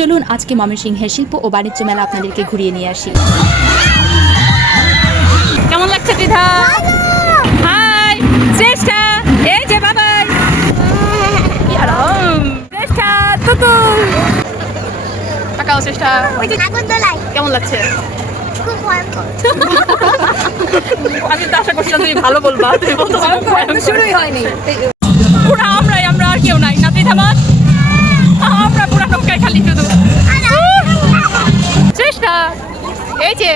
চলুন আজকে ময়মনসিংহের শিল্প ও বাণিজ্য মেলা আপনাদেরকে ঘুরিয়ে নিয়ে আসি। কেমন লাগছে দিদা? হাই শ্রেষ্ঠা, এই যে বাবাই শ্রেষ্ঠা তুতুল তাকাও শ্রেষ্ঠা, কেমন লাগছে? খুব ভয়ঙ্কর। আমি তো আশা করছিলাম তুমি ভালো বলবা, তুমি বলতো শুরুই হয়নি। পুরা আমরা আর কেউ নাই না দিদামান, আমরা পুরা নৌকায় খালি শুধু শ্রেষ্ঠা। এই যে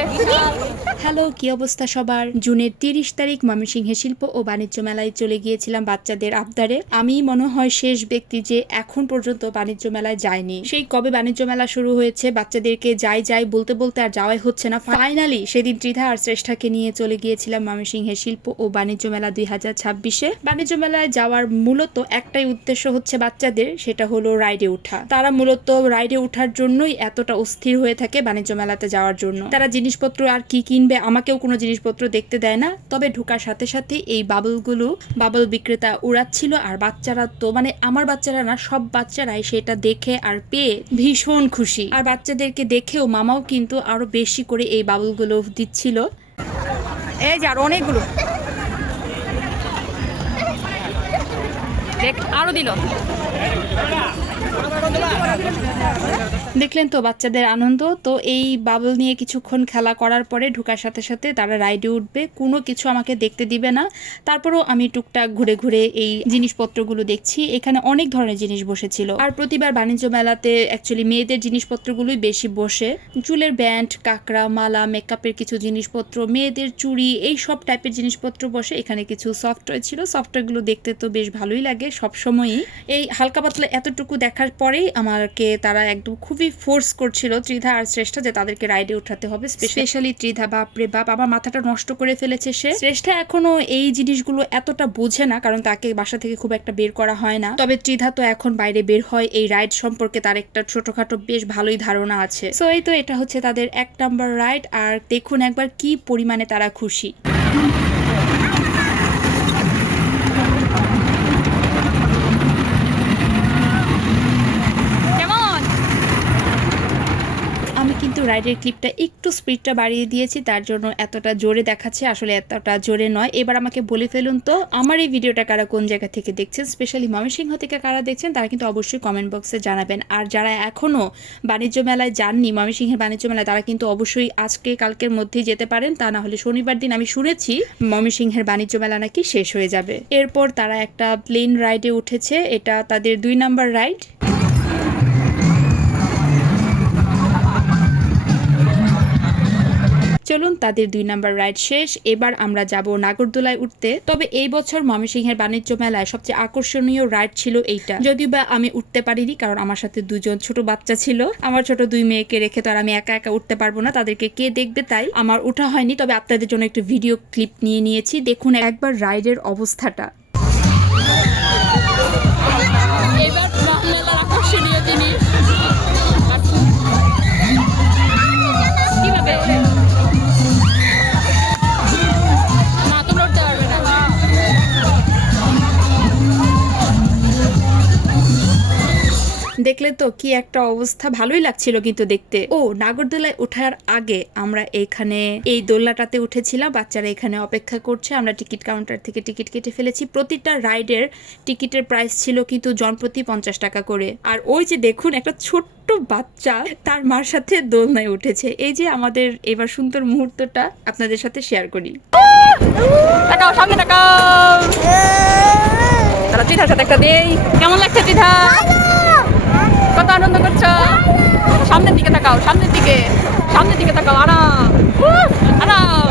হ্যালো, কি অবস্থা সবার? জুনের 30 তারিখ ময়মনসিংহের শিল্প ও বাণিজ্য মেলায় চলে গিয়েছিলাম বাচ্চাদের আবদারে। আমি মনে হয় শেষ ব্যক্তি যে এখন পর্যন্ত বাণিজ্য মেলায় যায়নি। সেই কবে বাণিজ্য মেলা শুরু হয়েছে, বাচ্চাদেরকে যাই বলতে বলতে আর যাওয়াই হচ্ছে না। ফাইনালি সেদিন ত্রিধা আর শ্রেষ্ঠাকে নিয়ে চলে গিয়েছিলাম ময়মনসিংহের শিল্প ও বাণিজ্য মেলা 2026-এ। বাণিজ্য মেলায় যাওয়ার মূলত একটাই উদ্দেশ্য হচ্ছে বাচ্চাদের, সেটা হলো রাইডে ওঠা। তারা মূলত রাইডে ওঠার জন্যই এতটা অস্থির হয়ে থাকে বাণিজ্য মেলাতে যাওয়ার জন্য। তারা জিনিসপত্র আর কি কিনবে, আমাকেও কোনো জিনিসপত্র দেখতে দেয় না। তবে ঢোকার সাথে সাথে এই বাবল বিক্রেতা উড়াচ্ছিল, আর বাচ্চারা তো আমার বাচ্চারা না, সব বাচ্চারাই সেটা দেখে আর পেয়ে ভীষণ খুশি। আর বাচ্চাদেরকে দেখেও মামাও কিন্তু আরো বেশি করে এই বাবলগুলো দিচ্ছিল। এই যে আর অনেকগুলো দেখ, আরো দিল। দেখলেন তো বাচ্চাদের আনন্দ। তো এই বাবল নিয়ে কিছুক্ষণ খেলা করার পরে ঢোকার সাথে সাথে তারা রাইডে উঠবে, কোনো কিছু আমাকে দেখতে দিবে না। তারপরেও আমি টুকটাক ঘুরে ঘুরে এই জিনিসপত্রগুলো দেখছি। এখানে অনেক ধরনের জিনিস বসেছিল, আর প্রতিবার বাণিজ্য মেলাতে অ্যাকচুয়ালি মেয়েদের জিনিসপত্রগুলোই বেশি বসে। চুলের ব্যান্ড, কাঁকড়া, মালা, মেকআপের কিছু জিনিসপত্র, মেয়েদের চুড়ি, এই সব টাইপের জিনিসপত্র বসে। এখানে কিছু সফটওয়্যার ছিল, সফটওয়্যারগুলো দেখতে তো বেশ ভালোই লাগে সবসময়ই। এই হালকা পাতলা এতটুকু দেখার পরেই আমাকে তারা একদম খুবই ফোর্স করছিল ত্রিধা আর শ্রেষ্ঠা যে তাদেরকে রাইডে উঠাতে হবে। স্পেশালি ত্রিধা, বাপরে বাপ, আমার মাথাটা নষ্ট করে ফেলেছে সে। শ্রেষ্ঠা এখনো এই জিনিসগুলো এতটা বোঝে না, কারণ তাকে বাসা থেকে খুব একটা বের করা হয় না। তবে ত্রিধা তো এখন বাইরে বের হয়, এই রাইড সম্পর্কে তার একটা ছোটখাটো বেশ ভালোই ধারণা আছে। সো এই তো এটা হচ্ছে তাদের 1 নাম্বার রাইড, আর দেখুন একবার কি পরিমাণে তারা খুশি। আমি কিন্তু রাইডের ক্লিপটা একটু স্পিডটা বাড়িয়ে দিয়েছি, তার জন্য এতটা জোরে দেখাচ্ছে, আসলে এতটা জোরে নয়। এবার আমাকে বলে ফেলুন তো আমার এই ভিডিওটা কারা কোন জায়গা থেকে দেখছেন, স্পেশালি ময়মনসিংহ থেকে কারা দেখছেন, তারা কিন্তু অবশ্যই কমেন্ট বক্সে জানাবেন। আর যারা এখনো বাণিজ্য মেলায় যাননি, ময়মনসিংহের বাণিজ্য মেলায়, তারা কিন্তু অবশ্যই আজকে কালকের মধ্যেই যেতে পারেন। তা না হলে শনিবার দিন আমি শুনেছি ময়মনসিংহের বাণিজ্য মেলা নাকি শেষ হয়ে যাবে। এরপর তারা একটা প্লেন রাইডে উঠেছে, এটা তাদের 2 নাম্বার রাইড। চলুন তাদের 2 নাম্বার রাইড শেষ, এবার আমরা যাব নাগরদোলায় উঠতে। তবে এই বছর ময়মনসিংহের বাণিজ্য মেলায় সবচেয়ে আকর্ষণীয় রাইড ছিল এইটা, যদিও বা আমি উঠতে পারিনি, কারণ আমার সাথে 2জন ছোট বাচ্চা ছিল। আমার ছোট 2 মেয়েকে রেখে তো আর আমি একা একা উঠতে পারবো না, তাদেরকে কে দেখবে, তাই আমার ওঠা হয়নি। তবে আপনাদের জন্য একটা ভিডিও ক্লিপ নিয়ে নিয়েছি, দেখুন একবার রাইডের অবস্থাটা। এবার মেলার আকর্ষণীয় জিনিস কিভাবে না, তোমরা উঠতে পারবে না। দেখলে তো কি একটা অবস্থা, ভালোই লাগছিল কিন্তু দেখতে। ও, নাগরদোলায় ওঠার আগে আমরা এখানে এই দোলনাটাতে উঠেছিলাম, বাচ্চারা এখানে অপেক্ষা করছে। আমরা টিকিট কাউন্টার থেকে টিকিট কেটে ফেলেছি। প্রতিটা রাইডের টিকিটের প্রাইস ছিল কিন্তু জনপ্রতি 50 টাকা করে। আর ওই যে দেখুন একটা ছোট্ট বাচ্চা তার মার সাথে দোলনায় উঠেছে। এই যে আমাদের এবার সুন্দর মুহূর্তটা আপনাদের সাথে শেয়ার করি। তাকাও সামনে, তাকাও। তারা ত্রিধার সাথে একটা দেই। কেমন লাগছে ত্রিধা? কত আনন্দ করছো? সামনের দিকে তাকাও, সামনের দিকে তাকাও। আরাম আরাম,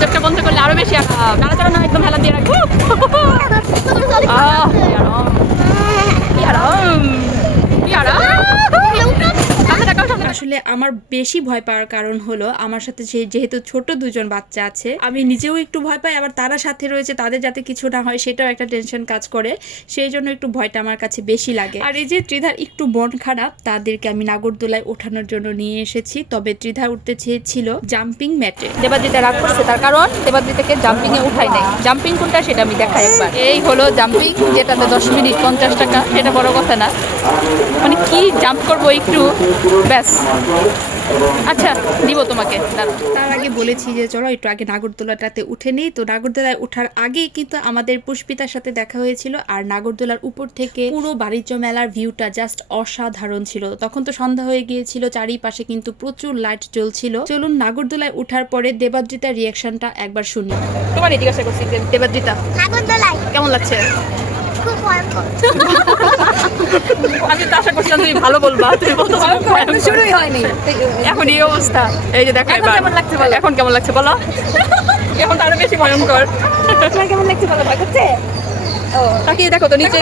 চোখটা বন্ধ করলে আরো বেশি আরাম। নাড়াচাড়া না, একদম হেলা দিয়ে রাখো। কি আরাম। সামনে তাকাও, সামনে। আসলে আমার বেশি ভয় পাওয়ার কারণ হলো আমার সাথে যেহেতু ছোট দুজন বাচ্চা আছে, আমি নিজেও একটু ভয় পাই, আবার তারা সাথে রয়েছে, তাদের যাতে কিছু না হয় সেটাও একটা টেনশন কাজ করে। সেই জন্য একটু ভয়টা আমার কাছে বেশি লাগে। আর এই যে ত্রিধার একটু মন খারাপ, তাদেরকে আমি নাগরদোলায় ওঠানোর জন্য নিয়ে এসেছি। তবে ত্রিধা উঠতে চেয়েছিল জাম্পিং ম্যাটে। দেবাদ্রিতা রাগ করছে, তার কারণ দেবাদ্রিতাকে জাম্পিং এ উঠাই নাই। জাম্পিং কোনটা সেটা আমি দেখাই একবার। এই হলো জাম্পিং, যেটাতে 10 মিনিট 50 টাকা, সেটা বড় কথা না। মানে কি জাম্প করবো একটু, ব্যাস। আচ্ছা দিব তোমাকে, দাঁড়াও। তার আগে বলেছি যে চলো একটু আগে নাগরদোলাটাতে উঠে নেই। তো নাগরদোলায় ওঠার আগেই কিন্তু আমাদের পুষ্পিতার সাথে দেখা হয়েছিল। আর নাগরদোলার উপর থেকে পুরো বাণিজ্য মেলার ভিউটা জাস্ট অসাধারণ ছিল। তখন তো সন্ধ্যা হয়ে গিয়েছিল, চারিপাশে কিন্তু প্রচুর লাইট জ্বলছিল। চলুন নাগরদোলায় ওঠার পরে দেবাদ্রিতার রিয়াকশনটা একবার শুনি। তোমার জিজ্ঞাসা করছি যে দেবাদ্রিতা নাগরদোলাই কেমন লাগছে? খুব ভয়ঙ্কর। আমি তো আশা করছিলাম তুমি ভালো বলবা, তুমি বলতো শুরুই হয়নি। এখন এই অবস্থা। এই যে দেখো এখন এবার কেমন লাগছে বলো? এখন কেমন লাগছে বলো? এখন তো আরো বেশি ভয়ঙ্কর। তোমার কেমন লাগছে বলো? ভয় করছে? ও তাকিয়ে দেখো তো নিচে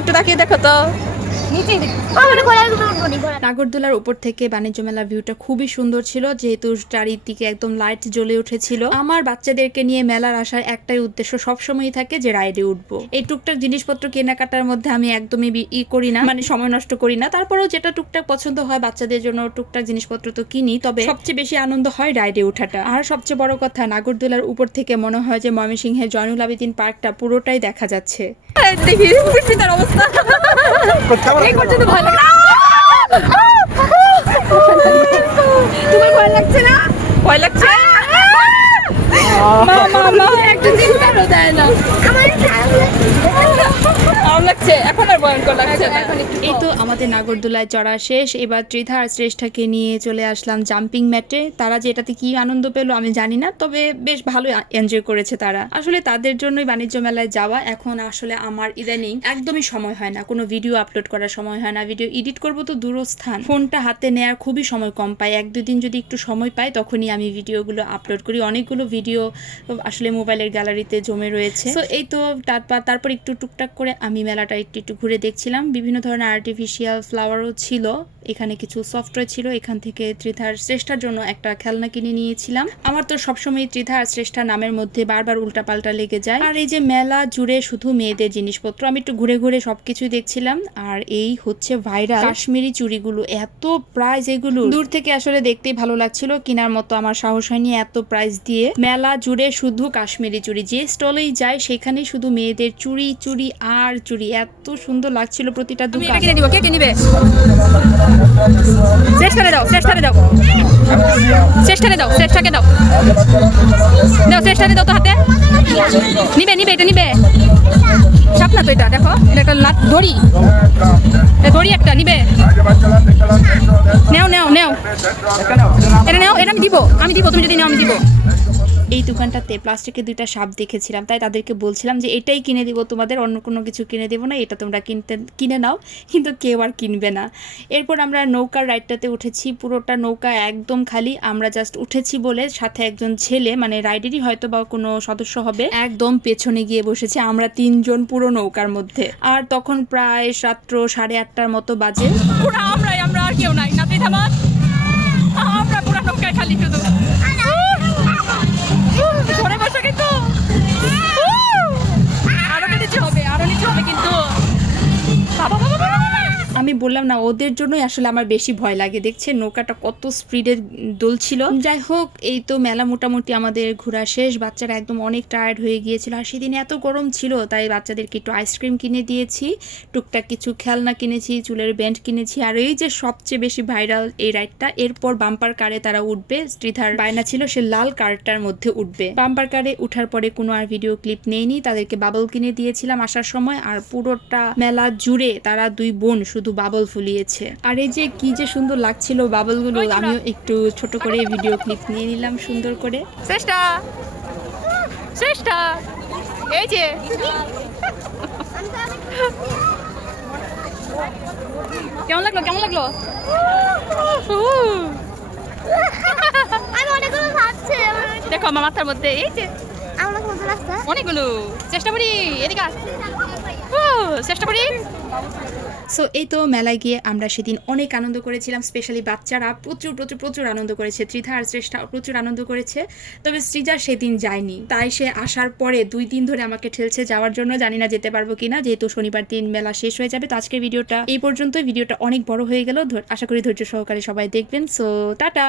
একটু তাকিয়ে দেখো তো। নিচেই দেখি। মানে ঘোড়ার উপর উঠবনি, ঘোড়া। নাগরদোলার উপর থেকে বাণিজ্য মেলার ভিউটা খুবই সুন্দর ছিল, যেহেতু চারিদিকে একদম লাইট জ্বলে উঠেছিল। আমার বাচ্চাদেরকে নিয়ে মেলার আসার একটাই উদ্দেশ্য সবসময়ই থাকে যে রাইডে উঠবো। এই টুকটাক জিনিসপত্র কেনাকাটার মধ্যে আমি একদমই করি না, মানে সময় নষ্ট করি না। তারপরেও যেটা টুকটাক পছন্দ হয় বাচ্চাদের জন্য টুকটাক জিনিসপত্র তো কিনি, তবে সবচেয়ে বেশি আনন্দ হয় রাইডে ওঠাটা। আর সবচেয়ে বড় কথা, নাগরদোলার উপর থেকে মনে হয় যে ময়মনসিংহের জয়নুল আবেদিন পার্কটা পুরোটাই দেখা যাচ্ছে। দেখি পুষ্পিতার অবস্থা। এই পর্যন্ত ভয় লাগে। তোমার ভয় লাগছে না? ভয় লাগছে? একটু চিন্তারও দেয় না। আমার খারাপ লাগছে। আরাম লাগছে, এখন আর ভয়ঙ্কর লাগছে না। এই তো আমাদের নাগরদোলায় চড়া শেষ। এবার ত্রিধা আর শ্রেষ্ঠাকে নিয়ে চলে আসলাম জাম্পিং ম্যাটে। তারা যে এটাতে কি আনন্দ পেলো আমি জানি না, তবে বেশ ভালো এনজয় করেছে তারা। আসলে তাদের জন্যই বাণিজ্য মেলায় যাওয়া। এখন আসলে আমার ইদানিং একদমই সময় হয় না, কোনো ভিডিও আপলোড করার সময় হয় না, ভিডিও এডিট করবো তো দূরস্থান, ফোনটা হাতে নেওয়ার খুবই সময় কম পাই। 1-2 দিন যদি একটু সময় পাই তখনই আমি ভিডিওগুলো আপলোড করি। অনেকগুলো ভিডিও আসলে মোবাইলের গ্যালারিতে জমে রয়েছে। তো এই তো তারপর একটু টুকটাক করে আমি মেলাটা একটু ঘুরে দেখছিলাম। বিভিন্ন ধরনের আর্টিফিশিয়াল ফ্লাওয়ারও ছিল, এখানে কিছু সফটওয়্যার ছিল। এখান থেকে ত্রিধার শ্রেষ্ঠার জন্য একটা খেলনা কিনে নিয়েছিলাম। আমার তো সবসময় ত্রিধা আর শ্রেষ্ঠা নামের মধ্যে বারবার উল্টাপাল্টা লেগে যায়। আর এই যে মেলা জুড়ে শুধু মেয়েদের জিনিসপত্র, আমি একটু ঘুরে ঘুরে সবকিছুই দেখছিলাম। আর এই হচ্ছে ভাইরাল কাশ্মীরি চুড়িগুলো, এত প্রাইস এগুলো। দূর থেকে আসলে দেখতেই ভালো লাগছিল, কেনার মতো আমার সাহস হয়নি এত প্রাইস দিয়ে। মেলা জুড়ে শুধু কাশ্মীরি চুড়ি, যে স্টলেই যায় সেখানেই শুধু মেয়েদের চুড়ি চুড়ি আর চুড়ি। এত সুন্দর লাগছিল প্রতিটা তুমি দোকান। এটা কিনে দিব, কে কিনবে? শ্রেষ্ঠারে দাও, শ্রেষ্ঠারে দাও, শ্রেষ্ঠারে দাও, শ্রেষ্ঠাকে দাও, দাও শ্রেষ্ঠারে দাও তো হাতে। নিবে এটা নিবে। সাপ না তো এটা, দেখো এটা একটা দড়ি, দড়ি একটা নিবে। নেও এটা নেও, এটা আমি দিব, তুমি যদি নাও আমি দিব। এই দোকানটাতে প্লাস্টিকের 2টা সাপ দেখেছিলাম, তাই তাদেরকে বলছিলাম যে এটাই কিনে দিব তোমাদের, অন্য কোনো কিছু কিনে দেবো না, এটা তোমরা কিনে নাও। কিন্তু কেউ আর কিনবে না। এরপর আমরা নৌকার রাইডটাতে উঠেছি। পুরোটা নৌকা একদম খালি, আমরা জাস্ট উঠেছি বলে সাথে একজন ছেলে, মানে রাইডেরই হয়তো বা কোনো সদস্য হবে, একদম পেছনে গিয়ে বসেছে। আমরা 3 জন পুরো নৌকার মধ্যে। আর তখন প্রায় রাত্র 8:30টার মতো বাজে। আমরা আর কেউ নাই, নাতি থামান, আমরা পুরো নৌকায় খালি শুধু ধরে বসে। কিন্তু আরো নিচে হবে কিন্তু আমি বললাম না, ওদের জন্যই আসলে আমার বেশি ভয় লাগে। দেখছে নৌকাটা কত স্পিডে দুলছিল। যাই হোক, এই তো মেলা মোটামুটি আমাদের ঘোরা শেষ। বাচ্চারা একদম অনেক টায়ার্ড হয়ে গিয়েছিল, আর সেদিন এত গরম ছিল, তাই বাচ্চাদেরকে একটু আইসক্রিম কিনে দিয়েছি, টুকটাক কিছু খেলনা কিনেছি, চুলের ব্যান্ড কিনেছি। আর এই যে সবচেয়ে বেশি ভাইরাল এই রাইডটা, এরপর বাম্পার কারে তারা উঠবে। ত্রিধার বায়না ছিল সে লাল কারটার মধ্যে উঠবে। বাম্পার কারে উঠার পরে কোনো আর ভিডিও ক্লিপ নেইনি, তাদেরকে বাবল কিনে দিয়েছিলাম আসার সময়। আর পুরোটা মেলা জুড়ে তারা 2 বোন শুধু বাবল ফুলিয়েছে। আর এই যে কি যে সুন্দর লাগছিল বাবলগুলো, আমিও একটু ছোট করে ভিডিও ক্লিপ নিয়ে নিলাম সুন্দর করে। শ্রেষ্ঠা এই যে কেমন লাগলো? আমি অনেকগুলো ভাবছি। দেখো আমার মাথার মধ্যে এই যে আমার মতো লাগছে। অনেকগুলো। চেষ্টা করি, এদিকে আস। চেষ্টা করি। সো এই তো মেলায় গিয়ে আমরা সেদিন অনেক আনন্দ করেছিলাম, স্পেশালি বাচ্চারা প্রচুর প্রচুর প্রচুর আনন্দ করেছে, ত্রিধা আর শ্রেষ্ঠা প্রচুর আনন্দ করেছে। তবে সৃজা সেদিন যায়নি, তাই সে আসার পরে 2 দিন ধরে আমাকে ঠেলছে যাওয়ার জন্য। জানি না যেতে পারবো কিনা, যেহেতু শনিবার দিন মেলা শেষ হয়ে যাবে। তো আজকের ভিডিওটা এই পর্যন্তই। ভিডিওটা অনেক বড় হয়ে গেল, আশা করি ধৈর্য সহকারে সবাই দেখবেন। So tata.